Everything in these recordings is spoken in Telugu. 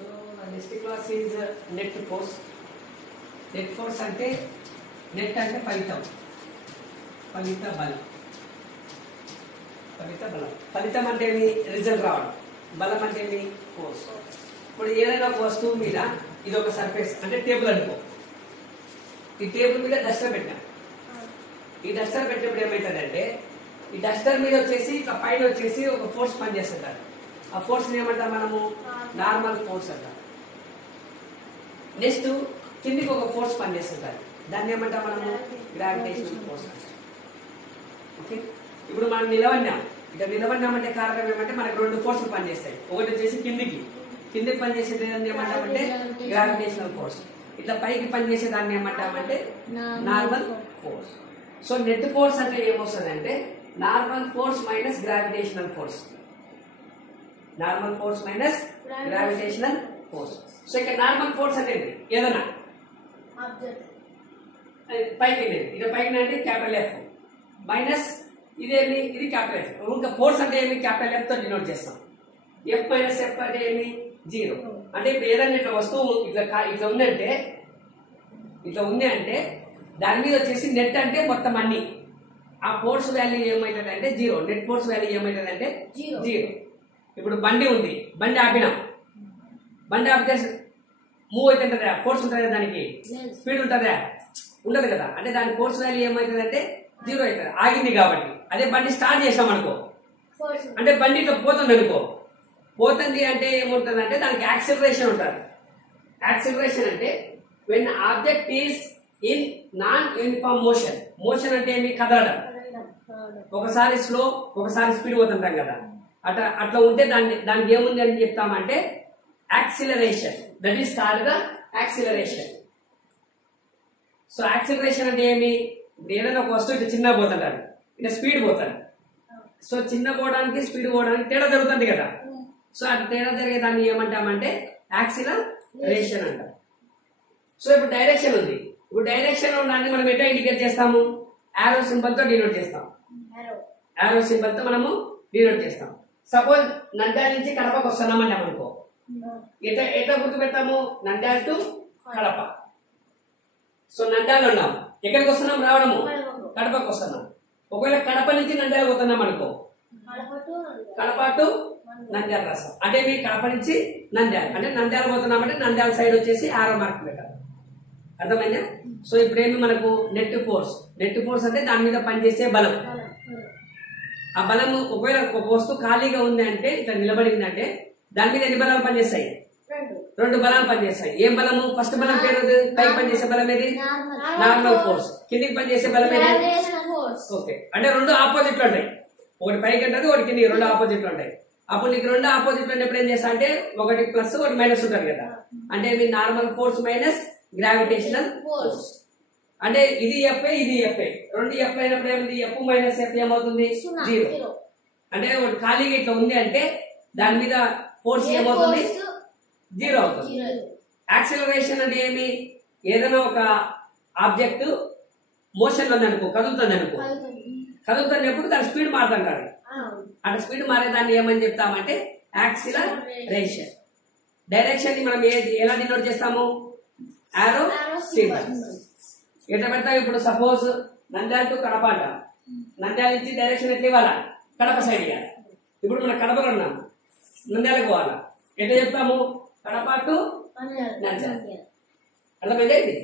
So next class is net force. Net force ante net ante ఫలితం ఫలిత బలం ఫలిత బలం ఫలితం అంటే ఏమి రిజల్ట్ రావడం బలం అంటే ఏమి ఫోర్స్. ఇప్పుడు ఏదైనా ఒక వస్తువు మీద ఇది ఒక సర్ఫేస్ అంటే టేబుల్ అనుకో, ఈ టేబుల్ మీద డస్టర్ పెట్టాం. ఈ డస్టర్ పెట్టినప్పుడు ఏమవుతుందంటే ఈ డస్టర్ మీద వచ్చేసి ఇట్లా పైన వచ్చేసి ఒక ఫోర్స్ పనిచేస్తుంటారు. ఆ ఫోర్స్ ఏమంటాం మనము నార్మల్ ఫోర్స్ అంటాం. నెక్స్ట్ కిందికి ఒక ఫోర్స్ పనిచేస్తుంటారు, దాన్ని ఏమంటాం మనము గ్రావిటేషనల్ ఫోర్స్ అంటాం. ఓకే, ఇప్పుడు మనం నిలవన్నాం, ఇక నిలవన్నామంటే కారణం ఏమంటే మనకు రెండు ఫోర్సులు పనిచేస్తాయి. ఒకటి వచ్చేసి కిందికి పనిచేసేది ఏమంటామంటే గ్రావిటేషనల్ ఫోర్స్, ఇట్లా పైకి పనిచేసే దాన్ని ఏమంటామంటే normal force. So net force అంటే ఏమొస్తుంది అంటే normal force minus gravitational force, normal force minus gravitational force. So ఇక్కడ నార్మల్ ఫోర్స్ అంటే ఏదన్నా పైకి ఇక పైకి అంటే క్యాపిటల్ ఎఫ్ మైనస్ ఇదేమి ఇది క్యాపిటల్ ఎఫ్. ఇంకా ఫోర్స్ అంటే ఏమి క్యాపిటల్ ఎఫ్ తో డినోట్ చేస్తాం. ఎఫ్ మైనస్ ఎఫ్ అంటే ఏమి జీరో. అంటే ఇప్పుడు ఏదైనా ఇట్లా వస్తువు ఇట్లా ఉంది అంటే దాని మీద వచ్చేసి నెట్ అంటే మొత్తం అన్ని ఆ ఫోర్స్ వాల్యూ ఏమవుతుంది అంటే జీరో. నెట్ ఫోర్స్ వాల్యూ ఏమవుతుంది అంటే జీరో. ఇప్పుడు బండి ఉంది, బండి ఆపినాం, బండి ఆపితే మూవ్ అయితే ఉంటుందా, ఫోర్స్ ఉంటుంది కదా, దానికి స్పీడ్ ఉంటుందా, ఉండదు కదా. అంటే దాని ఫోర్స్ వాల్యూ ఏమవుతుంది అంటే జీరో అవుతుంది, ఆగింది కాబట్టి. అదే బండి స్టార్ట్ చేసాం అనుకో, అంటే బండి ఇట్లా పోతుంది అనుకో, పోతుంది అంటే ఏముంటుంది అంటే దానికి యాక్సిలరేషన్ ఉంటుంది. యాక్సిలరేషన్ అంటే when object is in non uniform motion అంటే ఏమి కదలడం, ఒకసారి స్లో ఒకసారి స్పీడ్ పోతుంటాం కదా, అట్లా ఉంటే దానికి ఏముంది అని చెప్తామంటే acceleration. That is called the acceleration. So acceleration అంటే ఏమి, ఏదైనా ఒక వస్తువు ఇట్లా చిన్నగా పోతుంటారు, ఇట్లా స్పీడ్ పోతారు. సో చిన్న పోవడానికి స్పీడ్ పోవడానికి తేడా జరుగుతుంది కదా. సో అట్లా తేడా జరిగే దాన్ని ఏమంటామంటే యాక్సిలరేషన్ అంటాం. సో ఇప్పుడు డైరెక్షన్ ఉంది, ఇప్పుడు డైరెక్షన్ దాన్ని మనం ఎట్లా ఇండికేట్ చేస్తాము, యారో సింబల్ తో డినోట్ చేస్తాం. యారో సింబల్ తో మనము డినోట్ చేస్తాం. సపోజ్ నంద్యాల నుంచి కడపకు వస్తున్నామండి అనుకో, ఎట్లా గుర్తు పెడతాము, నంద్యాల టు కడప. సో నంద్యాల ఉన్నాం, ఎక్కడికి వస్తున్నాం, రావడము కడపకు వస్తున్నాం. ఒకవేళ కడప నుంచి నంద్యాల పోతున్నాం అనుకో, కడప టు నంద్యాల రాస్తాం. అంటే మీ కడప నుంచి నంద్యాల అంటే నంద్యాల పోతున్నామంటే నంద్యాల సైడ్ వచ్చేసి ఆరో మార్క్ పెట్టాలి. అర్థమైందా? సో ఇప్పుడు ఏమి మనకు నెట్ ఫోర్స్ అంటే దాని మీద పనిచేసే బలం. ఆ బలము ఒకవేళ ఒక వస్తువు ఖాళీగా ఉంది అంటే ఇట్లా నిలబడింది అంటే దాని మీద ఎన్ని బలాలు పనిచేస్తాయి, రెండు బలాలు పనిచేస్తాయి. ఏం బలము, ఫస్ట్ బలం పేరు పైకి పనిచేసే బలం ఏది, నార్మల్ ఫోర్స్. కిందికి పనిచేసే బలం ఏది, ఓకే. అంటే రెండు ఆపోజిట్లు ఉంటాయి, ఒకటి పైకి ఉంటుంది ఒకటి కిందికి, రెండు ఆపోజిట్లు ఉంటాయి. అప్పుడు నీకు రెండు ఆపోజిట్లు ఉన్నప్పుడు ఏం చేస్తా అంటే ఒకటి ప్లస్ ఒకటి మైనస్ ఉంటుంది కదా. అంటే మీ normal force minus gravitational force. అంటే ఇది ఎఫ్ఐ ఇది ఎఫ్ఐ, రెండు ఎఫ్ అయినప్పుడు ఏమిటి, ఎఫ్ మైనస్ ఎఫ్ ఏమవుతుంది, జీరో. అంటే ఖాళీగా ఇట్లా ఉంది అంటే దాని మీద ఫోర్స్ ఏమవుతుంది, జీరో అవుతుంది. యాక్సిలరేషన్ అంటే ఏమి, ఏదైనా ఒక ఆబ్జెక్ట్ మోషన్ లో అనుకో, కదులుతున్నప్పుడు దాని స్పీడ్ మారుతుంటారు. అంటే స్పీడ్ మారేదాన్ని ఏమని చెప్తామంటే యాక్సిలరేషన్. డైరెక్షన్ ని మనం ఎలా డినోట్ చేస్తాము, యారో సింబల్. ఎట్లా పెడతాం, ఇప్పుడు సపోజ్ నంద్యాల టు కడప అంట, నంద్యాల నుంచి డైరెక్షన్ ఎట్లా ఇవ్వాలా, కడప సైడ్ ఇవ్వాలి. ఇప్పుడు మనం కడపలో ఉన్నాం, నంద్యాలకు పోవాలా, ఎట్లా చెప్తాము, కడప టు నంద్యాల. అర్థమైందా? ఇది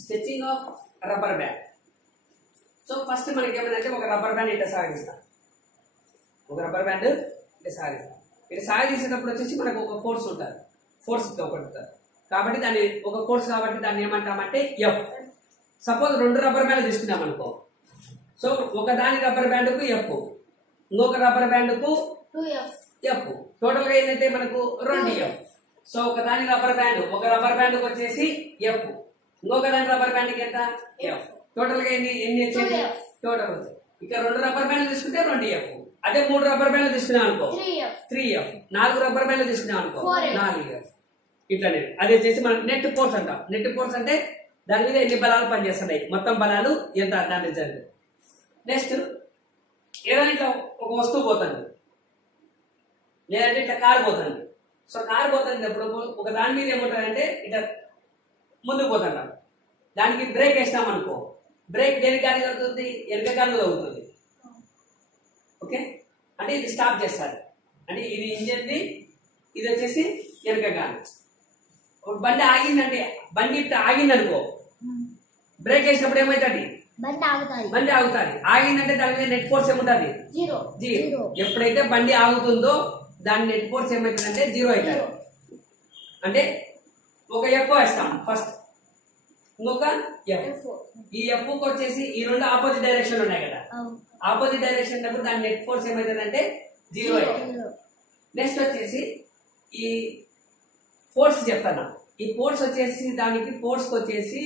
stitching of rubber band. So first మనకి ఏమంటే ఒక రబ్బర్ బ్యాండ్ ఇట్లా సాగిస్తాం, ఒక రబ్బర్ బ్యాండ్ ఇట్లా సాగిస్తాం. ఇట్లా సాగదీసేటప్పుడు వచ్చేసి మనకు ఒక ఫోర్స్ ఉంటుంది, ఫోర్స్ ఒకటి ఉంటుంది కాబట్టి దాన్ని ఒక ఫోర్స్ కాబట్టి దాన్ని ఏమంటామంటే ఎఫ్. సపోజ్ రెండు రబ్బర్ బ్యాండ్ తీసుకున్నాం అనుకో, సో ఒక దాని రబ్బర్ బ్యాండ్ కు ఎఫ్, ఇంకొక రబ్బర్ బ్యాండ్ కు ఎఫ్, టోటల్ గా ఏంటంటే మనకు రెండు ఎఫ్. సో ఒక దాని రబ్బర్ బ్యాండ్, ఒక రబ్బర్ బ్యాండ్ వచ్చేసి ఎఫ్, ఇంకొక దాని రబ్బర్ బ్యాండ్ కి ఎంత ఎఫ్, టోటల్ గా ఎన్ని వచ్చేది, టోటల్ వచ్చాయి. ఇక రెండు రబ్బర్ బ్యాండ్ తీసుకుంటే రెండు ఎఫ్. అదే మూడు రబ్బర్ బ్యాండ్లు తీసుకున్నాం అనుకో 3F, నాలుగు రబ్బర్ బ్యాండ్లు తీసుకున్నాం అనుకో 4F. ఇట్లానే అది వచ్చేసి మనం నెట్ ఫోర్స్ అంటాం. నెట్ ఫోర్స్ అంటే దాని మీద ఎన్ని బలాలు పనిచేస్తున్నాయి, మొత్తం బలాలు ఎంత, దాని రిజల్ట్. నెక్స్ట్ ఏదైనా ఇట్లా ఒక వస్తువు పోతుంది, లేదంటే ఇట్లా కారు పోతుంది. సో కారు పోతున్నప్పుడు ఒక దాని మీద ఏముంటుందంటే ఇట్లా ముందుకు పోతుంటాం. దానికి బ్రేక్ వేసినాం అనుకో, బ్రేక్ దేనికి గాలి అవుతుంది, వెనక గాలి అవుతుంది. ఓకే, అంటే ఇది స్టాప్ చేస్తారు. అంటే ఇది ఇంజన్ది, ఇది వచ్చేసి వెనక గాలి. బండి ఆగిందంటే, బండి ఇట్లా ఆగిందనుకో, బ్రేక్ వేసినప్పుడు ఏమవుతుంది, బండి ఆగుతుంది. ఆగిందంటే దాని మీద నెట్ ఫోర్స్ ఏముంటుంది, జీరో. ఎప్పుడైతే బండి ఆగుతుందో దాని నెట్ ఫోర్స్ ఏమవుతుందంటే జీరో అవుతుంది. అంటే ఒక ఎఫ్ వేస్తాం ఫస్ట్, ఇంకొక ఎఫ్. ఈ ఎఫ్ వచ్చేసి ఈ రెండు ఆపోజిట్ డైరెక్షన్ ఉన్నాయి కదా, ఆపోజిట్ డైరెక్షన్ ఉన్నప్పుడు దాని నెట్ ఫోర్స్ ఏమవుతుందంటే జీరో అవుతుంది. నెక్స్ట్ వచ్చేసి ఈ ఫోర్స్ చెప్తాను. ఈ ఫోర్స్ వచ్చేసి దానికి ఫోర్స్ వచ్చేసి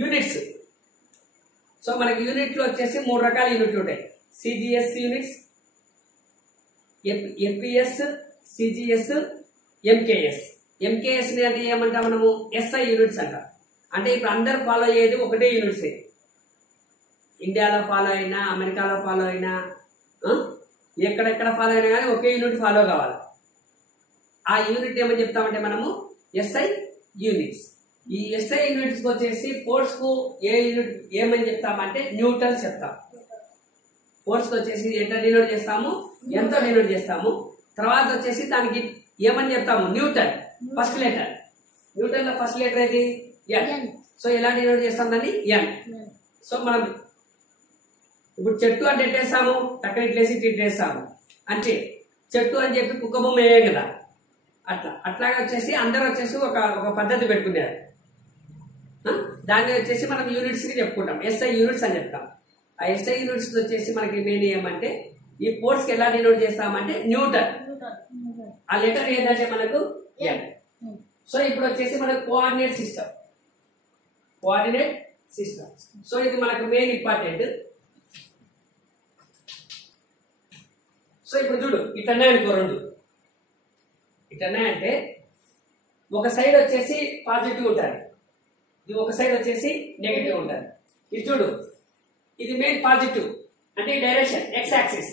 యూనిట్స్. సో మనకి యూనిట్లు వచ్చేసి 3 రకాల యూనిట్లు ఉంటాయి. CGS units, FPS, CGS, MKS. MKS అంటే ఏమంటాం మనము, ఎస్ఐ యూనిట్స్ అంటాం. అంటే ఇప్పుడు అందరు ఫాలో అయ్యేది ఒకటే యూనిట్స్. ఇండియాలో ఫాలో అయినా, అమెరికాలో ఫాలో అయినా, ఎక్కడెక్కడ ఫాలో అయినా కానీ ఒకే యూనిట్ ఫాలో కావాలి. ఆ యూనిట్ ఏమని చెప్తామంటే మనము ఎస్ఐ యూనిట్స్. ఈ ఎస్ఐ యూనిట్స్ వచ్చేసి ఫోర్స్ కు ఏ యూనిట్ ఏమని చెప్తామంటే న్యూటన్స్ చెప్తాం. ఫోర్స్ కు వచ్చేసి ఎంత డినోట్ చేస్తాము, ఎంతో డినోట్ చేస్తాము. తర్వాత వచ్చేసి దానికి ఏమని చెప్తాము, న్యూటన్. ఫస్ట్ లెటర్, న్యూటన్ లో ఫస్ట్ లెటర్ ఏది, ఎన్. సో ఎలా డినోట్ చేస్తాం దాన్ని, ఎన్. సో మనం ఇప్పుడు చెట్టు అంటే ఎట్టేస్తాము, టక్కన ఇట్లేసి ఇట్లేస్తాము అంటే చెట్టు అని చెప్పి కుక్క బొమ్మ వేయే కదా, అట్లాగా వచ్చేసి అందరూ వచ్చేసి ఒక పద్ధతి పెట్టుకున్నారు. దాన్ని వచ్చేసి మనం యూనిట్స్ కి చెప్పుకుంటాం, ఎస్ఐ యూనిట్స్ అని చెప్తాం. ఆ ఎస్ఐ యూనిట్స్ వచ్చేసి మనకి మెయిన్ ఏమంటే ఈ ఫోర్స్ కి ఎలా డినోట్ చేస్తామంటే న్యూటన్. ఆ లెటర్ ఏంటంటే మనకు ఎన్. సో ఇప్పుడు వచ్చేసి మనకు coordinate system, coordinate system. So ఇది మనకు మెయిన్ ఇంపార్టెంట్. సో ఇప్పుడు చూడు, ఇట్లనే అనుకో, రెండు ఇట్లనే అంటే ఒక సైడ్ వచ్చేసి పాజిటివ్ ఉంటుంది, ఇది ఒక సైడ్ వచ్చేసి నెగిటివ్ ఉంటుంది. ఇది చూడు, ఇది మెయిన్ పాజిటివ్ అంటే ఈ direction X axis,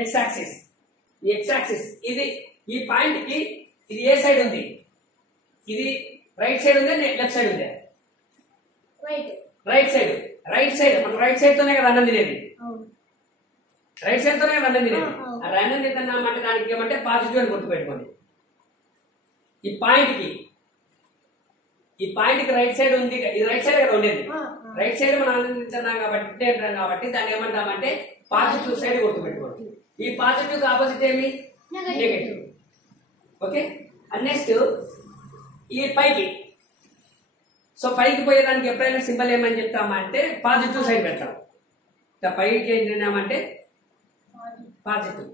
X axis. ఈ ఎక్స్ యాక్సిస్ ఇది ఈ పాయింట్ కి ఇది ఏ సైడ్ ఉంది, ఇది రైట్ సైడ్ ఉందా లెఫ్ట్ సైడ్ ఉందా, రైట్ సైడ్. రైట్ సైడ్ మనం రైట్ సైడ్ తోనే కదా అన్నం తినేది, రైట్ సైడ్ తోనే అన్నం తినేది. ఆ అన్నం తిన్నామంటే దానికి ఏమంటే పాజిటివ్ అని గుర్తుపెట్టుకోండి. ఈ పాయింట్ కి రైట్ సైడ్ ఉంది, ఇది రైట్ సైడ్ కదా ఉండేది. రైట్ సైడ్ మనం ఆనందించున్నాం కాబట్టి దాన్ని ఏమంటామంటే పాజిటివ్ సైడ్ గుర్తుపెట్టుకోండి. ఈ పాజిటివ్ ఆపోజిట్ ఏమి, నెగటివ్. ఓకే, నెక్స్ట్ ఈ పైకి. సో పైకి పోయేదానికి ఎప్పుడైనా సింబల్ ఏమని చెప్తామంటే పాజిటివ్ సైడ్ పెడతాం. పైకి ఏంటంటే పాజిటివ్.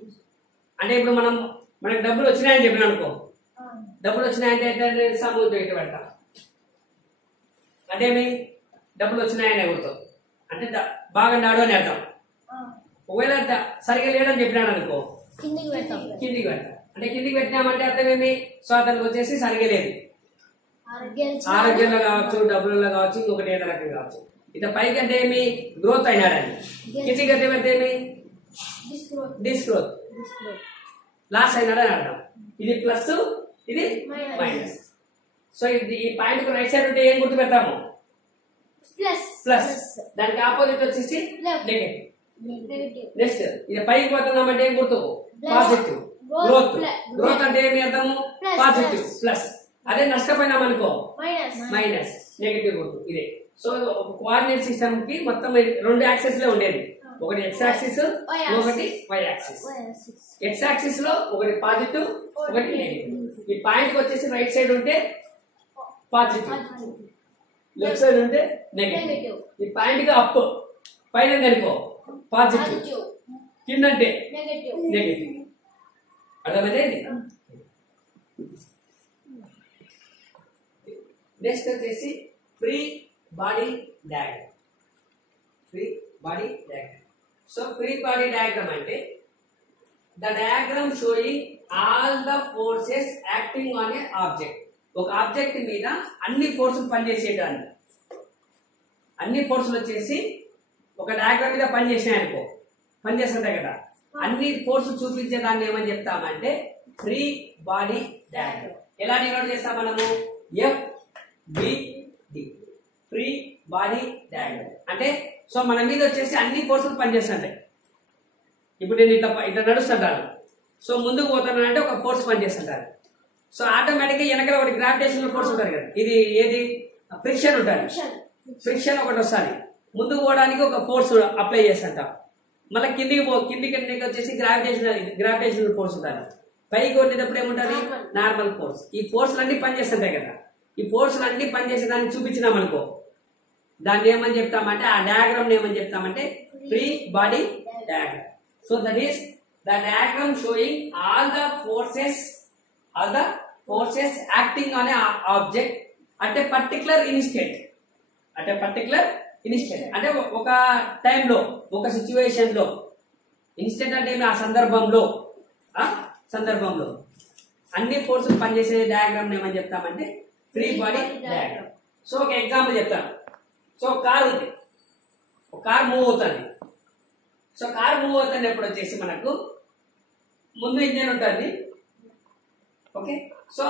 అంటే ఇప్పుడు మనకు డబ్బులు వచ్చినాయని చెప్పిన అనుకో, డబ్బులు వచ్చినాయంటే ఎట్లా సముద్రం ఇటు పెడతాం. అంటే ఏమి, డబ్బులు వచ్చినాయని ఎగురుతాం అంటే బాగా నాడు అని అర్థం. ఒకవేళ సరిగ్గా లేడని చెప్పినాడు అనుకో, కిందికి పెడతాం. అంటే కిందికి పెట్టినామంటే అర్థం ఏమి, సో అతనికి వచ్చేసి సరిగ్గా లేదు, ఆరోగ్యంలో కావచ్చు, డబ్బులలో కావచ్చు, ఇంకొకటి ఏదో రకం కావచ్చు. ఇట్లా పైకి అంటే ఏమి, గ్రోత్ అయినాడని. కిందికి అంటే పెడితే ఏమి, డిస్గ్రోత్, లాస్ అయినాడని అర్థం. ఇది ప్లస్, ఇది మైనస్. సో ఇది ఈ పాయింట్ కు రైట్ సైడ్ ఉంటే ఏం గుర్తు పెడతాము, ప్లస్. దానికి ఆపోజిట్ వచ్చేసి నెగటివ్. నెక్స్ట్ ఇది పైకి పోతున్నామంటే ఏం గుర్తు, పాజిటివ్. గ్రోత్ అంటే ఏమి అర్థము, పాజిటివ్ ప్లస్. అదే నష్టపోయినామనుకో మైనస్, నెగటివ్ గుర్తు. ఇదే. సో ఒక కోఆర్డినేట్ సిస్టమ్ కి మొత్తం 2 యాక్సెస్ లో ఉండేది, ఒకటి ఎక్స్ యాక్సిస్, ఒకటి వై యాక్సిస్. ఎక్స్ యాక్సిస్ లో ఒకటి పాజిటివ్, ఒకటి నెగటివ్. ఈ పాయింట్ కి వచ్చేసి రైట్ సైడ్ ఉంటే పాజిటివ్, లెఫ్ట్ సైడ్ ఉంటే నెగటివ్. ఈ పాయింట్ కి అప్ పైన అనుకో పాజిటివ్, కిందంటే నెగటివ్. అర్థమైంది. నెక్స్ట్ వచ్చేసి free body diagram. Free body diagram. So free body diagram అంటే the diagram showing all the forces acting on a object. ఒక ఆబ్జెక్ట్ మీద అన్ని ఫోర్సులు పనిచేసేటాన్ని, అన్ని ఫోర్సులు వచ్చేసి ఒక డయాగ్రామ్ మీద పని చేసినాయి అనుకో, పని చేస్తుంటాయి కదా, అన్ని ఫోర్స్ చూపించే దాన్ని ఏమని చెప్తామంటే ఫ్రీ బాడీ డయాగ్రామ్. ఎలా డినోట్ చేస్తాం మనము? FBD, free body diagram. అంటే సో మన మీద వచ్చేసి అన్ని ఫోర్సులు పనిచేస్తుంటాయి. ఇప్పుడు నేను ఇట్లా ఇట్లా నడుస్తుంటాను, సో ముందుకు పోతాను అంటే ఒక ఫోర్స్ పనిచేస్తుంటారు. సో ఆటోమేటిక్గా వెనకాల ఒకటి గ్రావిటేషనల్ ఫోర్స్ ఉంటుంది కదా, ఇది ఏది ఫ్రిక్షన్ ఉంటుంది, ఫ్రిక్షన్ ఒకటి వస్తుంది. ముందుకు పోవడానికి ఒక ఫోర్స్ అప్లై చేస్తుంటాం. మళ్ళీ కిందికి వచ్చేసి గ్రావిటేషనల్ ఫోర్స్ ఉంటుంది. పైకి కొట్టేటప్పుడు ఏముంటుంది? Normal force. ఈ ఫోర్స్లు అన్ని పనిచేస్తుంటాయి కదా, ఈ ఫోర్స్లు అన్ని పనిచేసే దాన్ని చూపించినాం అనుకో, దాన్ని ఏమని చెప్తామంటే ఆ డయాగ్రామ్ ఏమని చెప్తామంటే free body diagram. So that is the diagram showing all the forces acting on a object at a particular instant. అంటే ఒక టైంలో, ఒక సిచ్యువేషన్ లో, ఇన్స్టెంట్ అంటే ఆ సందర్భంలో అన్ని ఫోర్సులు పనిచేసే డయాగ్రామ్ ఏమని చెప్తామంటే ఫ్రీ బాడీ డయాగ్రామ్. సో ఒక ఎగ్జాంపుల్ చెప్తాను. సో కార్ ఉంది, ఒక కార్ మూవ్ అవుతుంది. సో కార్ మూవ్ అవుతుంది ఎప్పుడు వచ్చేసి మనకు ముందు ఇంజన్ ఉంటుంది. ఓకే, సో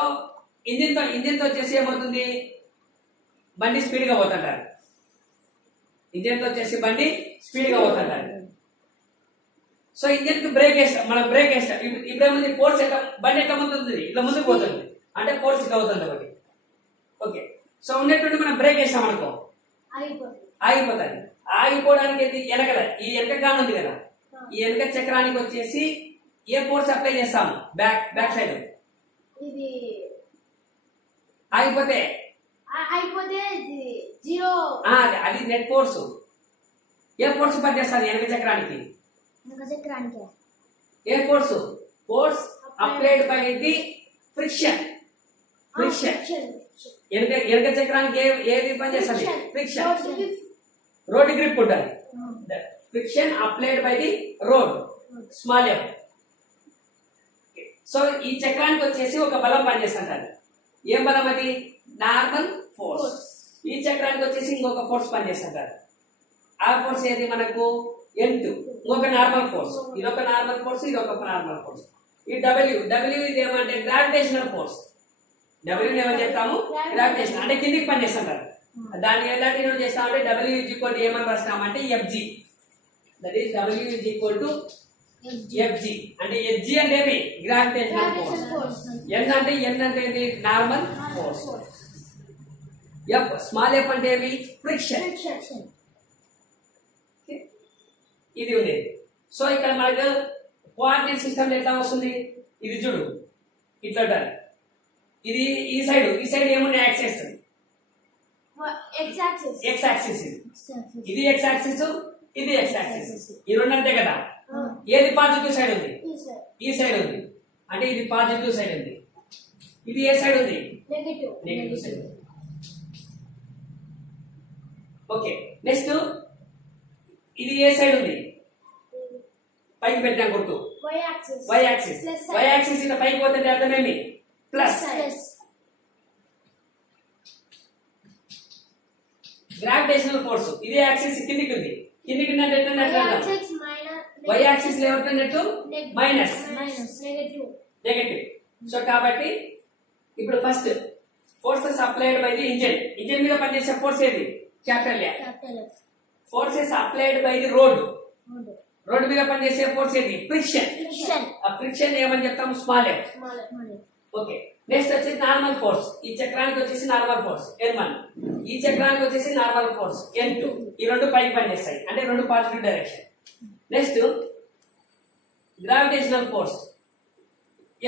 ఇంజిన్తో వచ్చేసి ఏమవుతుంది? బండి స్పీడ్గా పోతుంటారు. ఇంజన్తో వచ్చేసి బండి స్పీడ్గా పోతుంటారు. సో ఇంజన్ కి బ్రేక్ వేస్తాం, మనం బ్రేక్ వేస్తాం. ఇప్పుడు ఫోర్స్ ఎట్లా, బండి ఎట్లా ముందుంది, ఇట్లా ముందుకు పోతుంది అంటే ఫోర్స్ ఇట్లా అవుతుంది ఒకటి. ఓకే, సో ఉన్నట్టుండి మనం బ్రేక్ వేస్తాం అనుకో, ఆగిపోతుంది. ఆగిపోవడానికి ఈ వెనక గాని ఉంది కదా, ఈ వెనక చక్రానికి వచ్చేసి ఏ ఫోర్స్ అప్లై చేస్తాము? Back side. ఆగిపోతే జీరో, అది నెట్ ఫోర్స్. ఏ ఫోర్స్ పనిచేస్తుంది వెనక చక్రానికి? ఏ force? Force applied by the friction. వెనక చక్రానికి ఏది పనిచేస్తుంది? ఫ్రిక్షన్. రోడ్ గ్రిప్ ఉంటుంది. Friction applied by the road, small F. So ఈ చక్రానికి వచ్చేసి ఒక బలం పనిచేస్తుంటారు. ఏం బలం అది? Normal force. ఈ చక్రానికి వచ్చేసి ఇంకొక ఫోర్స్ పనిచేస్తుంటారు. ఆ ఫోర్స్ ఏది మనకు? N2. ఇంకొక నార్మల్ ఫోర్స్, ఇదొక నార్మల్ ఫోర్స్, ఇదొక నార్మల్ ఫోర్స్. ఈ డబ్ల్యూ ఇది ఏమంటే గ్రావిటేషనల్ ఫోర్స్. డబ్ల్యూ ఏమని చెప్తాము? గ్రావిటేషన్. అంటే కిందికి పనిచేస్తుంటారు. దాన్ని ఎలా డినోట్ చేస్తామంటే డబ్ల్యూ ఏమని రాస్తామంటే FG. That is W FG. అంటే FG అంటే ఏమి? Gravitational force. N అంటే ఇది నార్మల్ ఫోర్స్. స్మాల్ ఎఫ్ అంటే ఏమి? ఫ్రిక్షన్. ఇది ఉండేది. సో ఇక్కడ మనకు కోఆర్డినేట్ సిస్టమ్ ఎట్లా వస్తుంది? ఇది చూడు, ఇట్లా ఉండాలి. ఇది ఈ సైడ్ ఏమున్నాయి? Access, X axis. ఇది ఎక్స్ యాక్సిస్, ఇది ఎక్స్ యాక్సిస్. ఈ రెండు అంతే కదా. ఏది పాజిటివ్ సైడ్ ఉంది? ఈ సైడ్ ఉంది. అంటే ఇది పాజిటివ్ సైడ్ ఉంది. ఇది ఏ సైడ్ ఉంది? Negative side. ఓకే, నెక్స్ట్ ఇది ఏ సైడ్ ఉంది? పైకి పెట్టాం గుర్తు, వై యాక్సిస్. ఇలా పైకి పోతే అర్థం ఏమి? ప్లస్. గ్రావిటేషనల్ ఫోర్స్ ఇది యాక్సిస్ కిందికి ఉంది. కిందికి వై యాక్సిస్ ఏమంటున్నట్టు? Minus, negative. సో కాబట్టి ఇప్పుడు first forces applied by the engine మీద పనిచేసే ఫోర్స్ ఏది? Capital F. Forces applied by the road మీద పనిచేసే ఫోర్స్ ఏది? ఫ్రిక్షన్. ఆ ఫ్రిక్షన్ ఏమని చెప్తాము? Small F. ఓకే, నెక్స్ట్ వచ్చేసి నార్మల్ ఫోర్స్. ఈ చక్రానికి వచ్చేసి నార్మల్ ఫోర్స్ N1, ఈ చక్రానికి వచ్చేసి నార్మల్ ఫోర్స్ N2. ఈ రెండు పైకి పనిచేస్తాయి, అంటే రెండు positive direction. Next gravitational force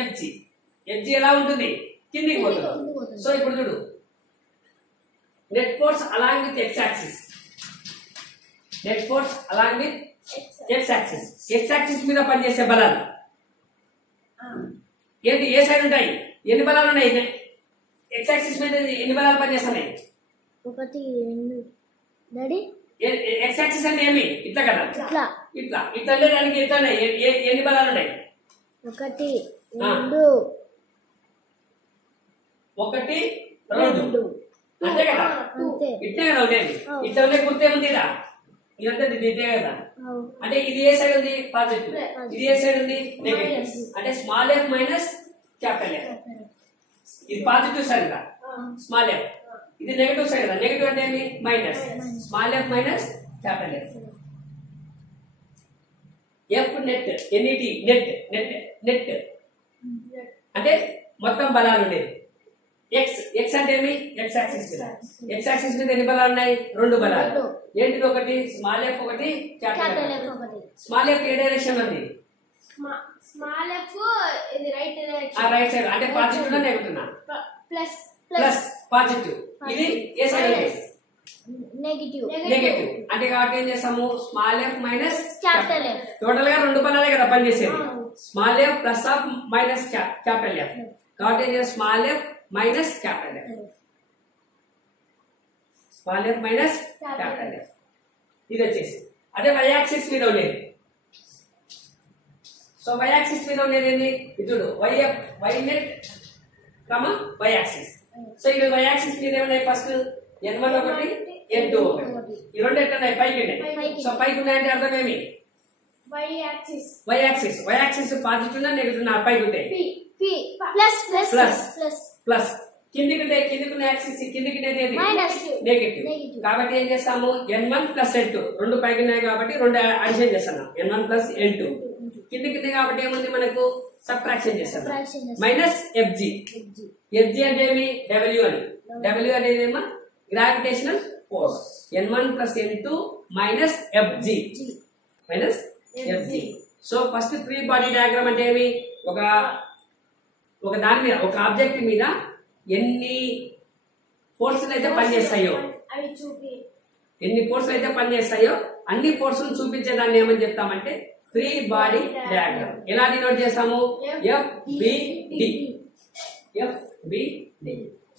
FG. ఎలా ఉంటుంది? కిందికి పోతుంది. సో ఇప్పుడు చూడు, net force along with X axis. X axis మీద పనిచేసే బలాలు ఏంటి? ఏ సైడ్ ఉంటాయి? ఎన్ని బలాలు ఉన్నాయి? ఎక్స్ యాక్సిస్ మీద ఎన్ని బలాలు పనిచేస్తున్నాయి? 1 2 ఎక్స్ యాక్సిస్ అంటే ఏమి? ఇట్లా కదా, ఇట్లా వెళ్ళడానికి ఎట్లా ఉన్నాయి? ఎన్ని బలాలు ఉన్నాయి? 1 2 1 2 అంతే కదా. ఇట్లా కదా ఉండేది. ఇట్లా ఉండే గుర్తేముంది? ఇదంతా ఇదే కదా. అంటే ఇది ఏ సైడ్ ఉంది పాజిటివ్, ఇది ఏ సైడ్ ఉంది నెగటివ్. అంటే small F minus capital F. ఇది పాజిటివ్ సైడ్ కదా స్మాల్ ఎఫ్, ఇది నెగటివ్ సైడ్ కదా. నెగటివ్ అంటే ఏమి minus small F minus capital F. F net NET net net net అంటే మొత్తం బలాలు ఉండేది. ఎక్స్ ఎక్స్ అంటే ఏమి ఎక్స్ యాక్సిస్ మీద. ఎక్స్ యాక్సిస్ మీద ఎన్ని బలాలు ఉన్నాయి? 2 బలాలు. ఏంటిది? ఒకటి స్మాల్ ఎఫ్, ఒకటి capital F. Small F A direction ఉంది? స్మాల్ ఎఫ్ ఇది రైట్ డైరెక్షన్. ఆ రైట్ సైడ్ అంటే పాజిటివ్ లో నెగటివ్ నా ప్లస్ ప్లస్ పాజిటివ్. ఇది ఏ సైడ్ ఉంది? నెగటివ్. నెగటివ్ అంటే కాబట్టి ఏం చేస్తాము? Small F minus capital F. Total గా 2 బలాలే కదా పనిచేసేది. Small F plus of minus capital F. కాబట్టి ఏం చేస్తాం? Small F minus capital F. Small F minus capital F. ఇది వచ్చేసి అదే వై యాక్సిస్ మీద ఉండేది. సో వై యాక్సిస్ మీద ఉండేది ఏంటి? ఇది వైఎఫ్ వై నెట్ వై యాక్సిస్. సో ఇది వై యాక్సిస్ మీద ఏమన్నాయి? ఫస్ట్ n1 ఒకటి n2 ఒకటి. ఈ రెండు ఎట్లున్నాయి? పైకి ఉన్నాయి. సో పైకి ఉన్నాయంటే అర్థం ఏమి? Y axis. Y axis. Y axis positive నా నెగటివ్ నా? పైకి ఉంటాయి. Plus plus plus plus plus. కిందికి ఉంటే కిందికి యాక్సిస్ కిందికి మైనస్ నెగటివ్. కాబట్టి ఏం చేస్తాము? n1 ప్లస్ n2 రెండు పైకి ఉన్నాయి కాబట్టి రెండు అడిషన్ చేస్తున్నాం. n1 ప్లస్ n2 కిందికి కాబట్టి ఏముంది మనకు? సబ్ట్రాక్షన్ చేస్తాం. Minus fg. fg అంటే ఏమి? w అని. w అనేది ఏమో gravitational force. n1 plus n2 minus fg minus fg. So first 3 body diagram అంటే ఏమి? ఒక దాని మీద ఒక ఆబ్జెక్ట్ మీద ఎన్ని ఫోర్సులు అయితే పనిచేస్తాయో ఎన్ని ఫోర్సులు అయితే పనిచేస్తాయో అన్ని ఫోర్సులు చూపించేదాన్ని ఏమని చెప్తామంటే 3 బాడీ డయాగ్రామ్. ఎలా డినోట్ చేస్తాము? FBD. FBD.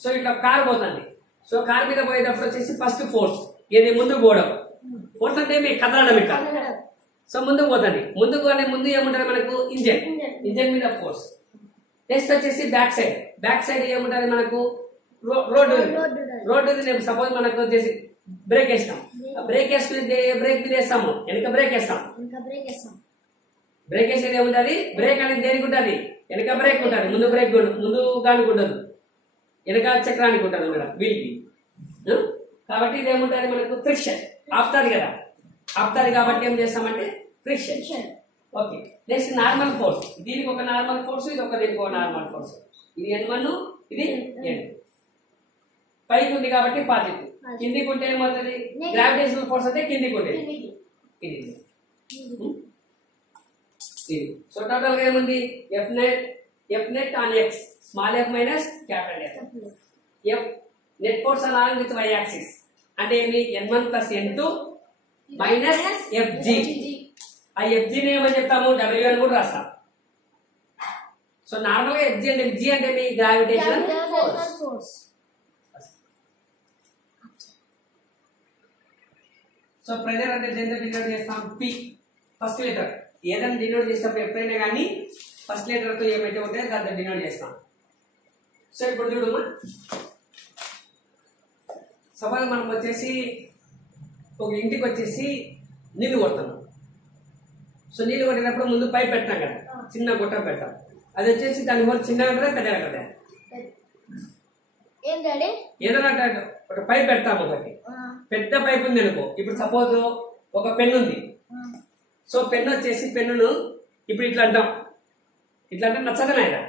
సో ఇట్లా కార్ పోతుంది. సో కార్ మీద పోయేటప్పుడు వచ్చేసి ఫస్ట్ ఫోర్స్ ఏది? ముందుకు పోవడం. ఫోర్స్ అంటే ఏమి? కదలడం ఇట్లా. సో ముందుకు పోతుంది. ముందుకు ముందు ఏముంటది మనకు? ఇంజన్. ఇంజన్ మీద ఫోర్స్. నెక్స్ట్ వచ్చేసి బ్యాక్ సైడ్. బ్యాక్ సైడ్ ఏముంటది మనకు? రోడ్డు. రోడ్డు సపోజ్ మనకు వచ్చేసి బ్రేక్ వేస్తాం. బ్రేక్ వేసుకుని బ్రేక్ మీద వేస్తాము, వెనక బ్రేక్ వేస్తాం. బ్రేక్ వేసేది ఏముంటది? బ్రేక్ అనేది దేనికి ఉంటుంది? వెనక బ్రేక్ ఉంటుంది. ముందు బ్రేక్ ముందు గానికి ఉండదు, వెనక చక్రానికి ఉంటుంది మేడం వీల్కి. కాబట్టి ఇది ఏముంటుంది మనకు? ఫ్రిక్షన్. ఆపుతుంది కదా, ఆపుతుంది కాబట్టి ఏం చేస్తామంటే friction. Okay. Next normal force. దీనికి ఒక నార్మల్ ఫోర్స్, ఇది ఒక దీనికి ఒక నార్మల్ ఫోర్స్. ఇది n1, ఇది n2. పైకి ఉంది కాబట్టి పాజిటివ్. కిందికి ఉంటే ఏమవుతుంది? గ్రావిటేషనల్ ఫోర్స్ అంటే కిందికి ఉంటుంది. ఇది ఇది. సో టోటల్ గా ఏముంది? F net on x small f minus capital F. F net force along with y axis అంటే ఏమి? n1 plus n2 minus fg. ఆ fg ని ఏమని చెప్తాము? w అని కూడా రాస్తాం. సో నార్మల్ గా fg అంటే g అంటే మీ గ్రావిటేషనల్ ఫోర్స్. సో ప్రెజర్ అంటే దేంతో డినోట్ చేస్తాం? p. ఫస్ట్ లెటర్ ఏదైనా డినోట్ చేసినప్పుడు ఎప్పుడైనా కానీ ఫస్ట్ లెటర్ తో ఏమైతే ఉంటాయో దాంతో డినోట్ చేస్తాం. సో ఇప్పుడు చూడమ్మా, సపోజ్ మనం వచ్చేసి ఒక ఇంటికి వచ్చేసి నీళ్లు కొడతాం. సో నీళ్లు కొట్టినప్పుడు ముందు పైప్ పెట్టాం కదా, చిన్న గుట్ట పెట్టాం. అది వచ్చేసి దాని హోల్ చిన్నగా కదా పెద్దగా కదా? ఏదైనా ఒక పైప్ పెడతాము. ఒకటి పెద్ద పైప్ ఉంది అనుకో. ఇప్పుడు సపోజ్ ఒక పెన్ను ఉంది. సో పెన్ను వచ్చేసి పెన్నును ఇప్పుడు ఇట్లా అంటాం. ఇట్లా అంటే నచ్చదనా?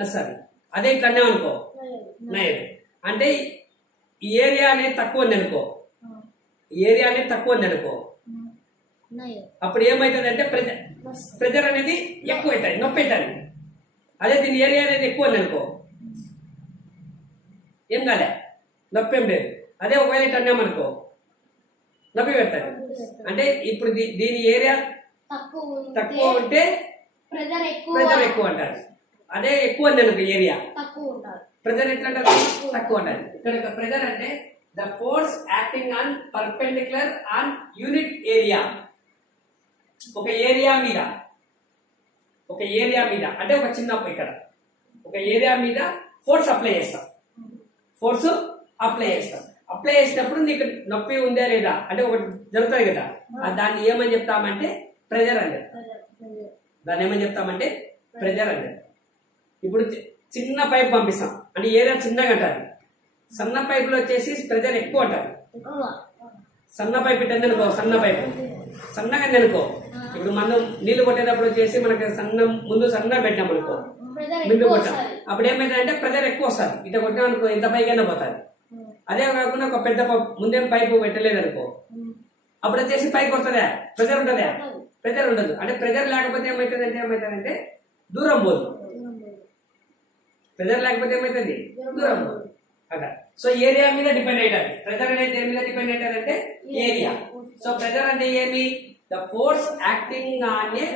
నచ్చదు. అదే ఇట్లా అన్నాం అనుకో నయ్యదు. అంటే ఈ ఏరియా అనేది తక్కువ ఉంది అనుకో, ఏరియా అనేది తక్కువ ఉంది అనుకో, అప్పుడు ఏమవుతుంది అంటే ప్రెజర్ అనేది ఎక్కువ అవుతుంది, నొప్పి అవుతుంది. అదే దీని ఏరియా అనేది ఎక్కువ ఉంది అనుకో ఏం కాలే, నొప్పి ఏం లేదు. అదే ఒకవేళ ఇట్లా అన్నామనుకో నొప్పి పెడతాడు. అంటే ఇప్పుడు దీని ఏరియా తక్కువ ఉంటే ప్రెజర్ ఎక్కువ అంటారు. అదే ఎక్కువ ఉంది అనుకో ఏరియా ప్రెజర్ ఎట్లా అంటారు? తక్కువ అంటారు. ఇక్కడ ప్రెజర్ అంటే the force acting on perpendicular on unit area. ఒక ఏరియా మీద అంటే ఒక చిన్న ఇక్కడ ఒక ఏరియా మీద ఫోర్స్ అప్లై చేస్తాం. అప్లై చేసినప్పుడు నీకు నొప్పి ఉందా లేదా అంటే ఒకటి జరుగుతుంది కదా దాన్ని ఏమని చెప్తామంటే ప్రెజర్ అనేది. దాన్ని ఏమని చెప్తామంటే ప్రెజర్ అనేది. ఇప్పుడు చిన్న పైప్ పంపిస్తాం అంటే ఏరియా చిన్నగా అంటారు. సన్న పైపులో వచ్చేసి ప్రెజర్ ఎక్కువ అంటారు. సన్న పైప్ ఇట్ట అనుకో, సన్న పైపు సన్నగా అనుకో. ఇప్పుడు మనం నీళ్లు కొట్టేటప్పుడు వచ్చేసి మనకి ముందు సన్న పెట్టాం అనుకో, ముందు కొట్టాం, అప్పుడు ఏమైందంటే ప్రెజర్ ఎక్కువ వస్తుంది. ఇట్లా కొట్టాం అనుకో ఎంత పైకైనా పోతుంది. అదే కాకుండా ఒక పెద్ద ముందేం పైపు పెట్టలేదు అనుకో, అప్పుడు వచ్చేసి పైకి వస్తుందా ప్రెజర్ ఉంటుందా? ప్రెజర్ ఉండదు. అంటే ప్రెజర్ లేకపోతే ఏమవుతుందంటే దూరం పోదు. ప్రెజర్ లేకపోతే ఏమవుతుంది? దూరం పోదు అక్కడ. సో ఏరియా మీద డిపెండ్ అయ్యారు. ప్రెజర్ అనేది దేని మీద డిపెండ్ అయ్యారంటే ఏరియా. సో ప్రెజర్ అంటే ఏమి? The force acting on a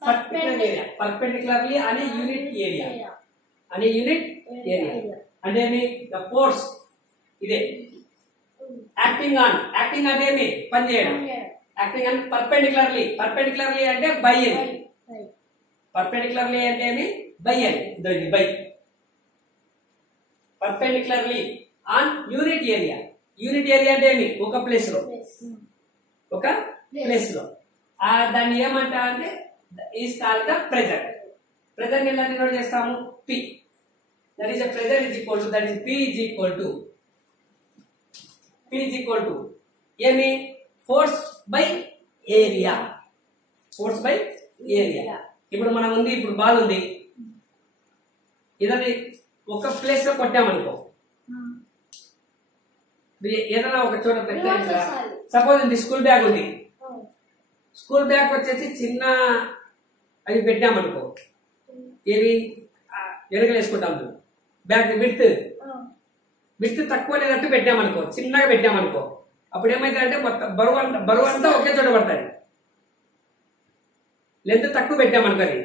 particular area, perpendicularly అనే యూనిట్ ఏరియా, అనే యూనిట్ ఏరియా అంటే ఏమి? ద ఫోర్స్ ఇదే యాక్టింగ్ ఆన్, యాక్టింగ్ అంటే ఏమి? పని చేయడం. యాక్టింగ్ ఆన్ పర్పెండిక్యులర్లీ, పర్పెండిక్యులర్లీ అంటే బై అని, పర్పెండిక్యులర్లీ అంటే ఏమి? బై అని. ఇది by. Perpendicularly on unit area. Unit area అంటే ఏమి? ఒక ప్లేస్ లో, ఒక ప్లేస్ లో. దాన్ని ఏమంటా అంటే is called the pressure. Pressure ఎలా డినోట్ చేస్తాము? P. That is pressure is equal to, that is P is equal to, P is equal to ఏమి? Force by area. Force by area. ఇప్పుడు మనం ఉంది, ఇప్పుడు బాల్ ఉంది, ఇదని ఒక ప్లేస్ లో కొట్టామనుకో, ఏదైనా ఒక చోట పెట్టా. సపోజ్ ఇది స్కూల్ బ్యాగ్ ఉంది, స్కూల్ బ్యాగ్ వచ్చేసి చిన్న అవి పెట్టామనుకో, ఏవి వెనకలు వేసుకుంటాం బ్యాగ్ విత్ తక్కువ లేనట్టు పెట్టామనుకో, చిన్నగా పెట్టామనుకో, అప్పుడు ఏమైందంటే మొత్తం బరువు అంతా ఒకే చోట పడుతుంది. లెంత్ తక్కువ పెట్టామనుకో, అది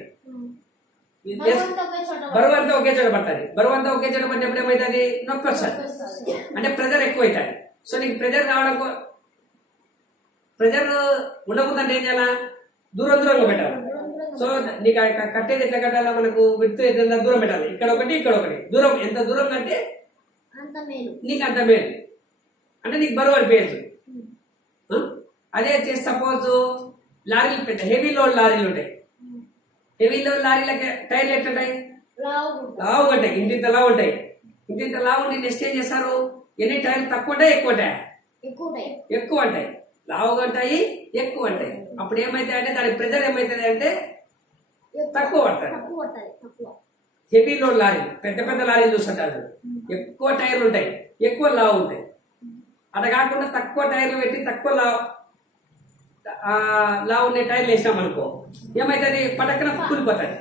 బరువు అంతా ఒకే చోట పడుతుంది. బరువు అంతా ఒకే చోట పడినప్పుడు ఏమవుతుంది? నొప్పి వస్తుంది. అంటే ప్రెజర్ ఎక్కువ అవుతుంది. సో నీకు ప్రెజర్ రావడం, ప్రెజర్ ఉండకుండా ఏం చేయాలా? దూరంగా పెట్టాలి. సో నీకు కట్టేది ఎట్లా కట్టాలా? మనకు విత్ ఎంత దూరం పెట్టాలి? ఇక్కడ ఒకటి, ఇక్కడ ఒకటి. దూరం ఎంత దూరం అంటే నీకు అంత మేలు, అంటే నీకు బరువు అనిపించు. అదే చేసి సపోజ్ లారీలు పెట్టాయి, హెవీ లోడ్ లారీలు ఉంటాయి. హెవీ లోడ్ లారీలకి టైర్లు ఎట్లుంటాయి? లావుగా ఉంటాయి, ఇంటింత లావు ఉంటాయి. ఇంటింత లావు ఉండి నెక్స్ట్ ఏం చేస్తారు? ఎన్ని టైర్లు తక్కువ ఉంటాయి, ఎక్కువ ఉంటాయి? ఎక్కువ ఉంటాయి. లావుగా ఉంటాయి, ఎక్కువ ఉంటాయి. అప్పుడు ఏమైతే అంటే దాని ప్రెజర్ ఏమైతుంది అంటే తక్కువ పడుతుంది. హెవీ లోడ్ లారీ, పెద్ద లారీలు చూస్తుంటారు, ఎక్కువ టైర్లు ఉంటాయి, ఎక్కువ లావు ఉంటాయి. అలా కాకుండా తక్కువ టైర్లు పెట్టి తక్కువ లావు ఉండే టైర్లు వేసినాం అనుకో, ఏమైతుంది? పటక్కన కూలిపోతుంది.